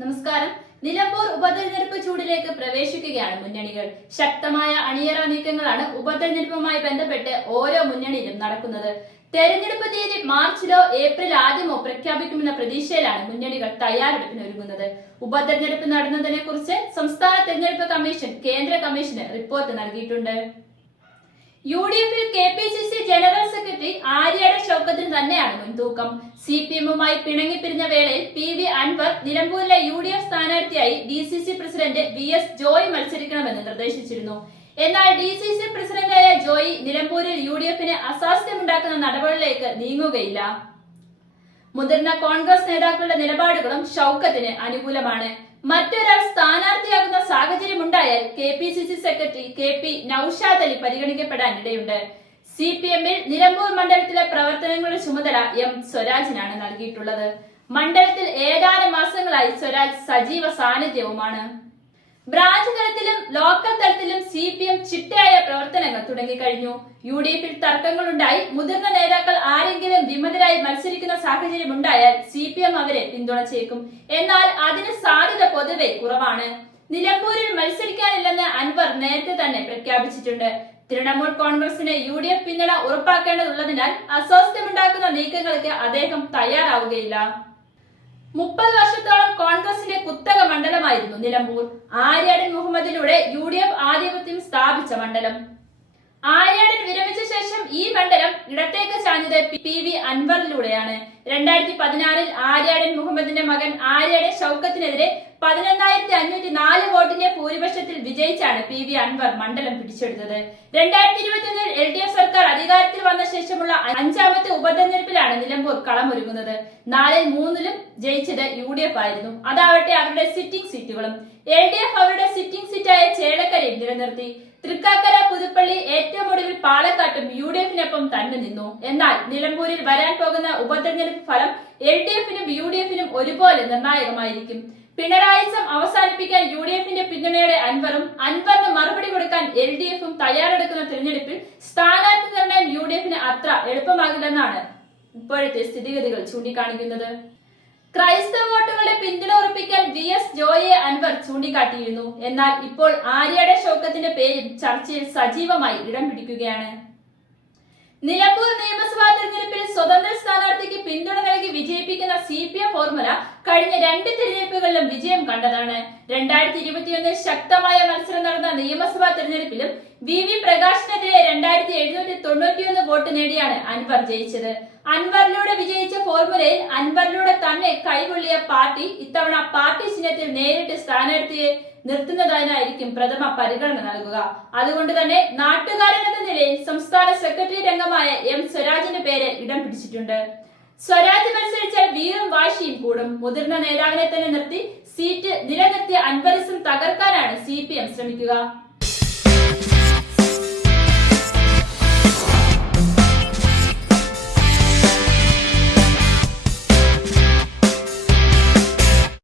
നമസ്കാരം. നിലമ്പൂർ ഉപതെരഞ്ഞെടുപ്പ് ചൂടിലേക്ക് പ്രവേശിക്കുകയാണ് മുന്നണികൾ. ശക്തമായ അണിയറ നീക്കങ്ങളാണ് ഉപതെരഞ്ഞെടുപ്പുമായി ബന്ധപ്പെട്ട് ഓരോ മുന്നണിയിലും നടക്കുന്നത്. തെരഞ്ഞെടുപ്പ് തീയതി മാർച്ചിലോ ഏപ്രിൽ ആദ്യമോ പ്രഖ്യാപിക്കുമെന്ന പ്രതീക്ഷയിലാണ് മുന്നണികൾ തയ്യാറെടുപ്പിനൊരുങ്ങുന്നത്. ഉപതെരഞ്ഞെടുപ്പ് നടന്നതിനെ കുറിച്ച് സംസ്ഥാന തെരഞ്ഞെടുപ്പ് കമ്മീഷൻ കേന്ദ്ര കമ്മീഷന് റിപ്പോർട്ട് നൽകിയിട്ടുണ്ട്. UDFിൽ KPCC ജനറൽ സെക്രട്ടറി ആര്യാടൻ ഷൗക്കത്തിന് തന്നെയാണ് മുൻതൂക്കം. CPMുമായി പിണങ്ങിപ്പിരിഞ്ഞ വേളയിൽ PV അൻവർ നിലമ്പൂരിലെ UDF സ്ഥാനാർത്ഥിയായി DCC പ്രസിഡന്റ് VS ജോയ് മത്സരിക്കണമെന്ന് നിർദ്ദേശിച്ചിരുന്നു. എന്നാൽ DCC പ്രസിഡന്റായ ജോയ് നിലമ്പൂരിൽ UDFന് അസ്വാസ്ഥ്യമുണ്ടാക്കുന്ന നടപടികളിലേക്ക് നീങ്ങുകയില്ല. മുതിർന്ന കോൺഗ്രസ് നേതാക്കളുടെ നിലപാടുകളും ഷൗക്കത്തിന് അനുകൂലമാണ്. മറ്റൊരാൾ സ്ഥാനാർത്ഥിയാകുന്ന സാഹചര്യമുണ്ടായാൽ KPCC secretary KP Naushad Ali പരിഗണിക്കപ്പെടാൻ ഇടയുണ്ട്. CPMിൽ നിലമ്പൂർ മണ്ഡലത്തിലെ പ്രവർത്തനങ്ങളുടെ ചുമതല M സ്വരാജിനാണ് നൽകിയിട്ടുള്ളത്. മണ്ഡലത്തിൽ ഏതാനും മാസങ്ങളായി സ്വരാജ് സജീവ സാന്നിധ്യവുമാണ്. ബ്രാഞ്ച് തലത്തിലും ലോക്കൽ തലത്തിലും CPM ചിട്ടയായ പ്രവർത്തനങ്ങൾ തുടങ്ങിക്കഴിഞ്ഞു. UDFിൽ തർക്കങ്ങളുണ്ടായി മുതിർന്ന നേതാക്കൾ ആരെങ്കിലും വിമതരായി മത്സരിക്കുന്ന സാഹചര്യം ഉണ്ടായാൽ CPM അവരെ പിന്തുണച്ചേക്കും. എന്നാൽ അതിന് സാധ്യത പൊതുവെ കുറവാണ്. നിലമ്പൂരിൽ മത്സരിക്കാനില്ലെന്ന് അൻവർ നേരത്തെ തന്നെ പ്രഖ്യാപിച്ചിട്ടുണ്ട്. തൃണമൂൽ കോൺഗ്രസിന് UDF പിന്തുണ ഉറപ്പാക്കേണ്ടതുള്ളതിനാൽ അസ്വാസ്ഥ്യമുണ്ടാക്കുന്ന നീക്കങ്ങൾക്ക് അദ്ദേഹം തയ്യാറാവുകയില്ല. 30 വർഷത്തോളം കോൺഗ്രസിന്റെ കുത്തക മണ്ഡലമായിരുന്നു നിലമ്പൂർ. ആര്യാടൻ മുഹമ്മദിലൂടെ UDF ആധിപത്യം സ്ഥാപിച്ച മണ്ഡലം. ആര്യാടൻ വിരമിച്ച ശേഷം ഈ മണ്ഡലം ഇടത്തേക്ക് ചാഞ്ഞത് PV അൻവറിലൂടെയാണ്. 2016 ആര്യാടൻ മുഹമ്മദിന്റെ മകൻ ആര്യാടൻ ഷൗക്കത്തിനെതിരെ 11,504 വോട്ടിന്റെ ഭൂരിപക്ഷത്തിൽ വിജയിച്ചാണ് PV അൻവർ മണ്ഡലം പിടിച്ചെടുത്തത്. 2021 LDF സർക്കാർ അധികാരത്തിൽ വന്ന ശേഷമുള്ള 5ാമത്തെ ഉപതെരഞ്ഞെടുപ്പിലാണ് നിലമ്പൂർ കളമൊരുങ്ങുന്നത്. 4ൽ 3ലും ജയിച്ചത് UDF ആയിരുന്നു. അതാവട്ടെ അവരുടെ സിറ്റിംഗ് സീറ്റുകളും. LDF അവരുടെ സിറ്റിംഗ് സീറ്റായ ചേലക്കരയും നിലനിർത്തി. തൃക്കാക്കര, പുതുപ്പള്ളി, ഏറ്റവും ഒടുവിൽ പാലക്കാട്ടും UDFിനൊപ്പം തന്നെ നിന്നു. എന്നാൽ നിലമ്പൂരിൽ വരാൻ പോകുന്ന ഉപതെരഞ്ഞെടുപ്പ് ഫലം LDFിനും UDFിനും ഒരുപോലെ നിർണായകമായിരിക്കും. പിണറായിസം അവസാനിപ്പിക്കാൻ UDFിന്റെ പിന്തുണയോടെ അൻവറിന് മറുപടി കൊടുക്കാൻ LDFും തയ്യാറെടുക്കുന്ന തിരഞ്ഞെടുപ്പിൽ സ്ഥാനാർത്ഥി നിർണയം UDFിന് അത്ര എളുപ്പമാകില്ലെന്നാണ് ഇപ്പോഴത്തെ സ്ഥിതിഗതികൾ ചൂണ്ടിക്കാണിക്കുന്നത്. ക്രൈസ്തവ വോട്ടുകളുടെ പിന്തുണ ഉറപ്പിക്കാൻ VS ജോയെ അൻവർ ചൂണ്ടിക്കാട്ടിയിരുന്നു. എന്നാൽ ഇപ്പോൾ ആര്യാടൻ ഷൗക്കത്തിന്റെ പേരും ചർച്ചയിൽ സജീവമായി ഇടം പിടിക്കുകയാണ്. നിലമ്പൂർ നിയമസഭാ തെരഞ്ഞെടുപ്പിൽ സ്വതന്ത്ര സ്ഥാനാർത്ഥിക്ക് പിന്തുണ നൽകി വിജയിപ്പിക്കുന്ന CPM ഫോർമുല കഴിഞ്ഞ 2 തെരഞ്ഞെടുപ്പുകളിലും വിജയം കണ്ടതാണ്. 2021 ശക്തമായ മത്സരം നടന്ന നിയമസഭാ തെരഞ്ഞെടുപ്പിലും VV പ്രകാശിനെതിരെ 2791 വോട്ട് നേടിയാണ് അൻവർ ജയിച്ചത്. അൻവറിലൂടെ വിജയിച്ച ഫോർമുലയിൽ അൻവറിലൂടെ തന്നെ കൈകൊള്ളിയ പാർട്ടി ഇത്തവണ പാർട്ടി ചിഹ്നത്തിൽ നേരിട്ട് സ്ഥാനാർത്ഥിയെ നിർത്തുന്നതിനായിരിക്കും പ്രഥമ പരിഗണന നൽകുക. അതുകൊണ്ട് തന്നെ നാട്ടുകാരൻ എന്ന നിലയിൽ സംസ്ഥാന സെക്രട്ടറി രംഗമായ M സ്വരാജിന്റെ പേര് ഇടം പിടിച്ചിട്ടുണ്ട്. സ്വരാജ് മത്സരിച്ചാൽ വീറും വാശിയും കൂടും. മുതിർന്ന നേതാവിനെ തന്നെ നിർത്തി സീറ്റ് നിലനിർത്തിയ അൻവറിസം തകർക്കാനാണ് CPM ശ്രമിക്കുക.